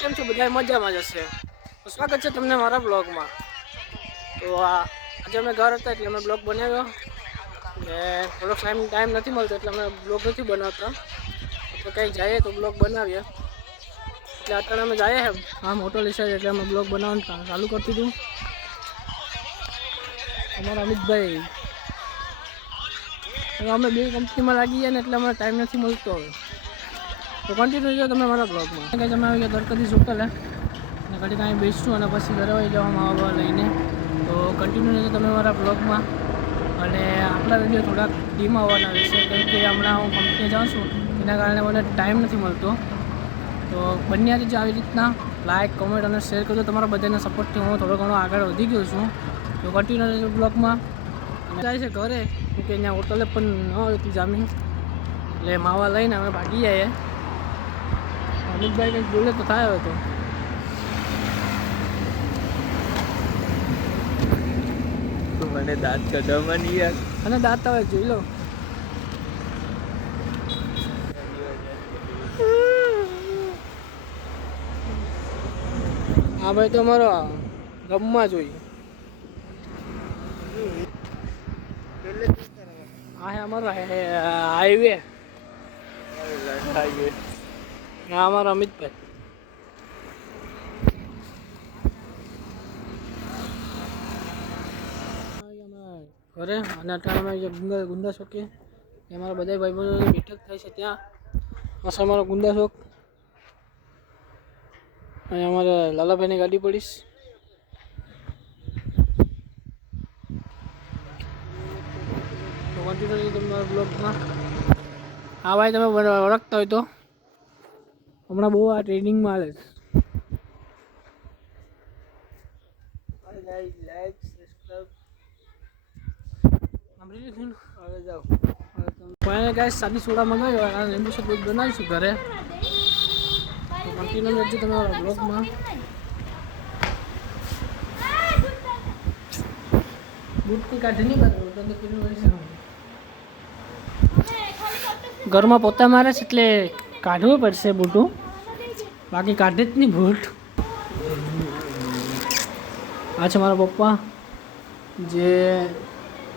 કેમ છો બધા મજામાં જ હશે. તો સ્વાગત છે તમને મારા બ્લોગમાં. તો આ, આજે અમે ઘર હતા એટલે અમે બ્લોગ બનાવ્યો. ને થોડોક ટાઈમ ટાઈમ નથી મળતો એટલે અમે બ્લોગ નથી બનાવતા. તો કંઈક જઈએ તો બ્લોગ બનાવીએ. એટલે અત્યારે અમે જઈએ છે આમ ઓટો લેશે એટલે અમે બ્લોગ બનાવવાનું કામ ચાલુ કરતી હતું અમારા અમિતભાઈ. હવે અમે બે કંપનીમાં લાગી ગયા ને એટલે અમને ટાઈમ નથી મળતો હવે. તો કન્ટિન્યુ જો તમે મારા બ્લોગમાં કે તમે આવી ગયા દરકતી સુકલ અને ઘડી કાંઈ બેસશું અને પછી ઘરે આવી જવા માવા લઈને. તો કન્ટિન્યુ જો તમે મારા બ્લોગમાં અને આપણા વીડિયો થોડાક ડીમ આવવાના રહેશે, કેમ કે હમણાં હું કંપનીએ જાઉં છું, એના કારણે મને ટાઈમ નથી મળતો. તો બંને રીતે આવી રીતના લાઇક કોમેન્ટ અને શેર કરજો. તમારા બધાના સપોર્ટથી હું થોડો ઘણો આગળ વધી ગયો છું. તો કન્ટિન્યુ બ્લોકમાં જાય છે ઘરે કે અહીંયા હોટલે પણ ન હતી જામી. એટલે માવા લઈને અમે ભાગી જઈએ અમિતભાઈ કંઈક બોલે તો થાય હવે તો. મને દાંત કઢાવવા નહીં યાર. અને દાંત આવે જોઈ લો. આ ભાઈ તો અમારો ગમમાં જોઈએ. આ હે અમારો હાઈવે. હા, અમારા અમિતભાઈ. ઘરે અને અટાણામાં જે ગુંદા ગુંદા ચોકે એ અમારા બધા ભાઈબંધો બેઠક થાય છે ત્યાં. પાછો અમારો ગુંદા ચોક. અને અમારે લાલાભાઈની ગાડી પડીશ. તો કન્ટિન્યુ તમારા બ્લોગમાં હા, ભાઈ, તમે ઓળખતા હોય તો. હમણાં બહુ આ ટ્રેનિંગમાં આવે છે. ગાય સાદી સોડા મંગાવ્યો અને લીંબુ શરબત બનાવીશું ઘરે. કન્ટિન્યુ રહેજો તમારા બ્લોગમાં બૂટ કાઢી નહીં બરાબર તો છે ઘરમાં પોતા મારે છે એટલે કાઢવું પડશે બૂટું. બાકી કાઢે જ નહીં બૂટ. આ છે મારા પપ્પા, જે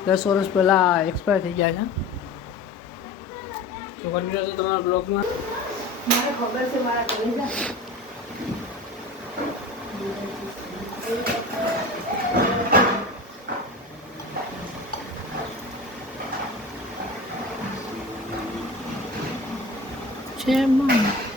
દસ વર્ષ પહેલાં એક્સપાયર થઈ ગયા છે. તમારા બ્લોગમાં ખબર છે મારા કલેજા છે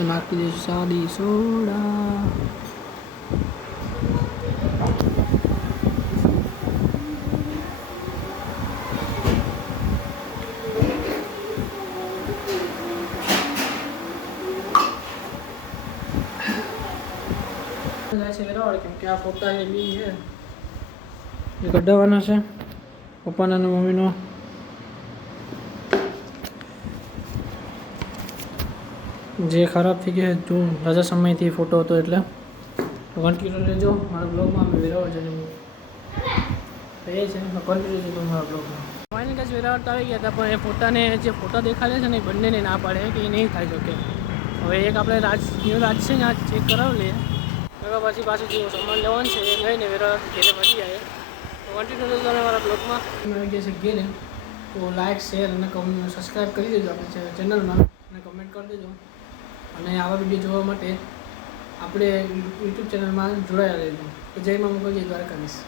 નાખી દઈશું સાદી સોડા. કઢાવવાના છે. પપ્પાના અને મમ્મીનો. જે ખરાબ થઈ ગયો જો રજા સમયથી ફોટો હતો એટલે. તો કન્ટિન્યુ લેજો મારા બ્લોગમાં અમે વેરાવળ જઈને એ છે કન્ટિન્યુ લેજો મારા બ્લોગમાં ફાઇનલ કાચ વેરાવળ તો આવી ગયા હતા, પણ એ ફોટાને જે ફોટા દેખાડે છે ને, એ બંનેને ના પાડે કે એ નહીં થાય શકે. હવે એક આપણે રાજ ન્યૂ રાજ છે ને, આ ચેક કરાવી લઈએ. એવા પછી પાછું જે સામાન લેવાનું છે, એ લઈને વેરાવળ ઘેરે પછી જાય તો કન્ટિન્યુ તમે મારા બ્લોગમાં અમે આવી ગયા છે ઘેરે. તો લાઇક શેર અને સબસ્ક્રાઈબ કરી દેજો આપણે ચેનલમાં અને કમેન્ટ કરી દેજો. અને આવા વીડિયો જોવા માટે આપણે યુટ્યુબ ચેનલમાં જોડાયેલા રહેજો. જય મા મોકલજી દ્વારકાધીશ.